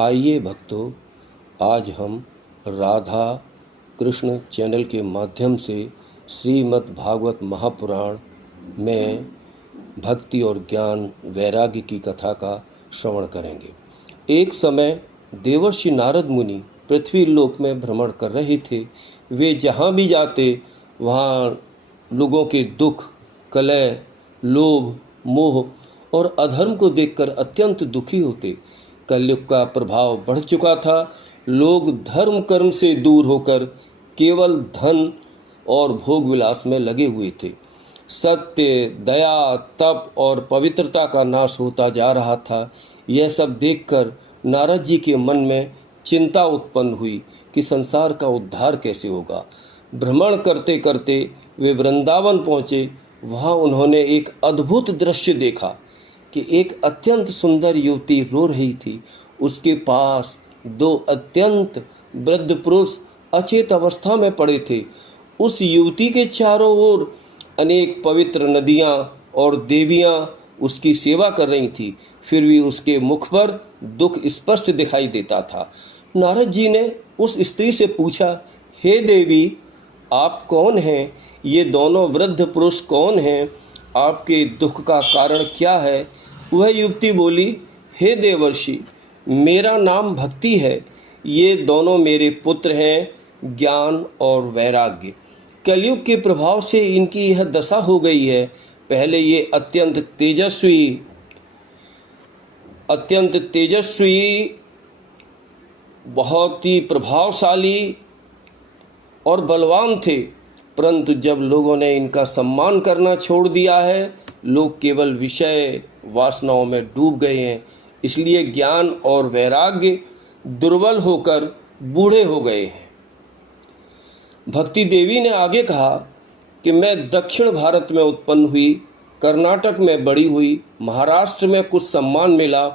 आइए भक्तों, आज हम राधा कृष्ण चैनल के माध्यम से श्रीमद् भागवत महापुराण में भक्ति और ज्ञान वैराग्य की कथा का श्रवण करेंगे। एक समय देवर्षि नारद मुनि पृथ्वी लोक में भ्रमण कर रहे थे। वे जहाँ भी जाते वहाँ लोगों के दुख, कलह, लोभ, मोह और अधर्म को देखकर अत्यंत दुखी होते। कलयुग का प्रभाव बढ़ चुका था। लोग धर्म कर्म से दूर होकर केवल धन और भोग विलास में लगे हुए थे। सत्य, दया, तप और पवित्रता का नाश होता जा रहा था। यह सब देखकर नारद जी के मन में चिंता उत्पन्न हुई कि संसार का उद्धार कैसे होगा। भ्रमण करते करते वे वृंदावन पहुँचे। वहाँ उन्होंने एक अद्भुत दृश्य देखा कि एक अत्यंत सुंदर युवती रो रही थी। उसके पास दो अत्यंत वृद्ध पुरुष अचेत अवस्था में पड़े थे। उस युवती के चारों ओर अनेक पवित्र नदियाँ और देवियाँ उसकी सेवा कर रही थी, फिर भी उसके मुख पर दुख स्पष्ट दिखाई देता था। नारद जी ने उस स्त्री से पूछा, हे देवी, आप कौन हैं? ये दोनों वृद्ध पुरुष कौन हैं? आपके दुख का कारण क्या है? वह युवती बोली, हे देवर्षि, मेरा नाम भक्ति है। ये दोनों मेरे पुत्र हैं, ज्ञान और वैराग्य। कलयुग के प्रभाव से इनकी यह दशा हो गई है। पहले ये अत्यंत तेजस्वी, बहुत ही प्रभावशाली और बलवान थे, परंतु जब लोगों ने इनका सम्मान करना छोड़ दिया है, लोग केवल विषय वासनाओं में डूब गए हैं। इसलिए ज्ञान और वैराग्य दुर्बल होकर बूढ़े हो गए हैं। भक्ति देवी ने आगे कहा कि मैं दक्षिण भारत में उत्पन्न हुई, कर्नाटक में बड़ी हुई, महाराष्ट्र में कुछ सम्मान मिला,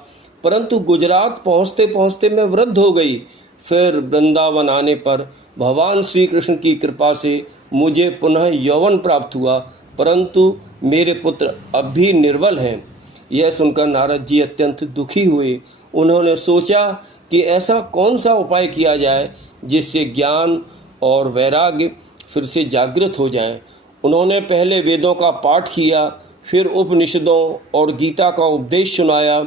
परंतु गुजरात पहुँचते पहुँचते मैं वृद्ध हो गई। फिर वृंदावन आने पर भगवान श्री कृष्ण की कृपा से मुझे पुनः यौवन प्राप्त हुआ, परंतु मेरे पुत्र अब भी निर्बल हैं। यह सुनकर नारद जी अत्यंत दुखी हुए। उन्होंने सोचा कि ऐसा कौन सा उपाय किया जाए जिससे ज्ञान और वैराग्य फिर से जागृत हो जाएं। उन्होंने पहले वेदों का पाठ किया, फिर उपनिषदों और गीता का उपदेश सुनाया,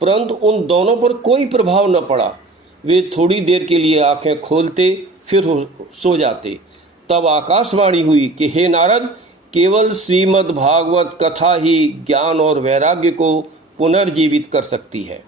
परंतु उन दोनों पर कोई प्रभाव न पड़ा। वे थोड़ी देर के लिए आंखें खोलते फिर सो जाते। तब आकाशवाणी हुई कि हे नारद, केवल श्रीमद् भागवत कथा ही ज्ञान और वैराग्य को पुनर्जीवित कर सकती है।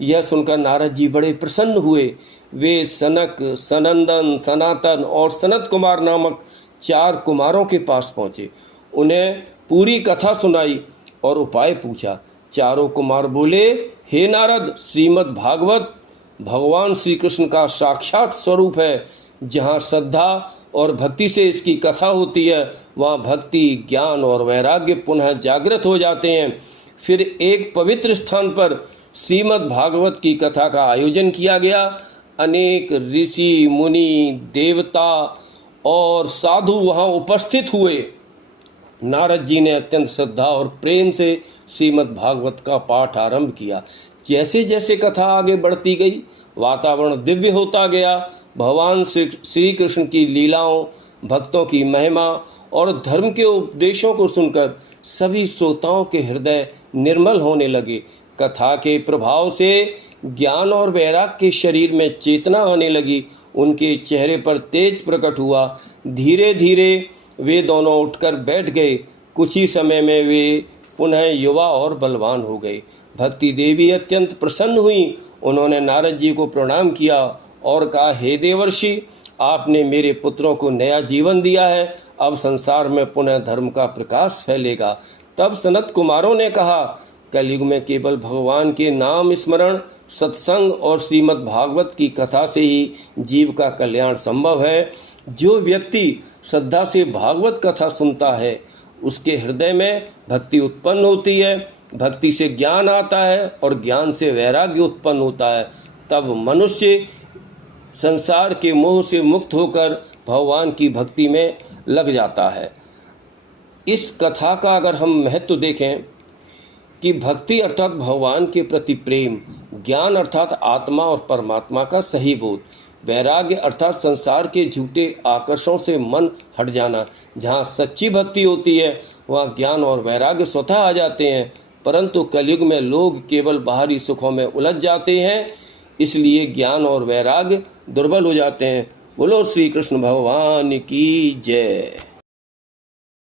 यह सुनकर नारद जी बड़े प्रसन्न हुए। वे सनक, सनंदन, सनातन और सनत कुमार नामक 4 कुमारों के पास पहुँचे। उन्हें पूरी कथा सुनाई और उपाय पूछा। चारों कुमार बोले, हे नारद, श्रीमद् भागवत भगवान श्री कृष्ण का साक्षात स्वरूप है। जहाँ श्रद्धा और भक्ति से इसकी कथा होती है, वहाँ भक्ति, ज्ञान और वैराग्य पुनः जागृत हो जाते हैं। फिर एक पवित्र स्थान पर श्रीमद् भागवत की कथा का आयोजन किया गया। अनेक ऋषि, मुनि, देवता और साधु वहाँ उपस्थित हुए। नारद जी ने अत्यंत श्रद्धा और प्रेम से श्रीमद् भागवत का पाठ आरंभ किया। जैसे जैसे कथा आगे बढ़ती गई, वातावरण दिव्य होता गया। भगवान श्री कृष्ण की लीलाओं, भक्तों की महिमा और धर्म के उपदेशों को सुनकर सभी श्रोताओं के हृदय निर्मल होने लगे। कथा के प्रभाव से ज्ञान और वैराग्य के शरीर में चेतना आने लगी। उनके चेहरे पर तेज प्रकट हुआ। धीरे धीरे वे दोनों उठकर बैठ गए। कुछ ही समय में वे पुनः युवा और बलवान हो गए। भक्ति देवी अत्यंत प्रसन्न हुई। उन्होंने नारद जी को प्रणाम किया और कहा, हे देवर्षि, आपने मेरे पुत्रों को नया जीवन दिया है। अब संसार में पुनः धर्म का प्रकाश फैलेगा। तब सनत कुमारों ने कहा, कलयुग में केवल भगवान के नाम स्मरण, सत्संग और श्रीमद् भागवत की कथा से ही जीव का कल्याण संभव है। जो व्यक्ति श्रद्धा से भागवत कथा सुनता है, उसके हृदय में भक्ति उत्पन्न होती है। भक्ति से ज्ञान आता है और ज्ञान से वैराग्य उत्पन्न होता है। तब मनुष्य संसार के मोह से मुक्त होकर भगवान की भक्ति में लग जाता है। इस कथा का अगर हम महत्व देखें कि भक्ति अर्थात भगवान के प्रति प्रेम, ज्ञान अर्थात आत्मा और परमात्मा का सही बोध, वैराग्य अर्थात संसार के झूठे आकर्षणों से मन हट जाना। जहाँ सच्ची भक्ति होती है वहाँ ज्ञान और वैराग्य स्वतः आ जाते हैं, परंतु कलयुग में लोग केवल बाहरी सुखों में उलझ जाते हैं, इसलिए ज्ञान और वैराग्य दुर्बल हो जाते हैं। बोलो श्री कृष्ण भगवान की जय।